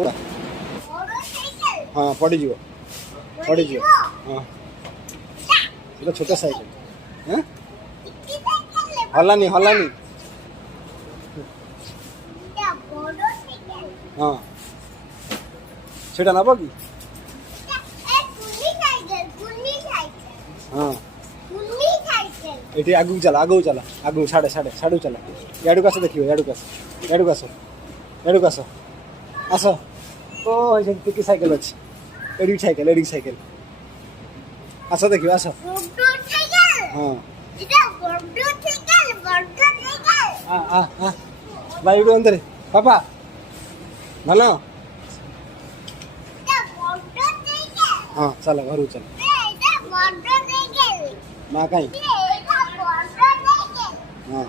थोड़ा हाँ पड़ जीव पड़ जीव हाँ ये छोटा साइकेल हाँ हलानी हलानी हाँ सेटा नब कि हाँ ये आगू चला आगू साढ़े साढ़े साढ़ू चला याडू कास देखिए याडू कास आस ओ टिकी साइकेल अच्छी एडिक साइकेल आस देखिए आस हाँ भाई अंदर पापा भल हाँ चल घर चल ना कहीं हाँ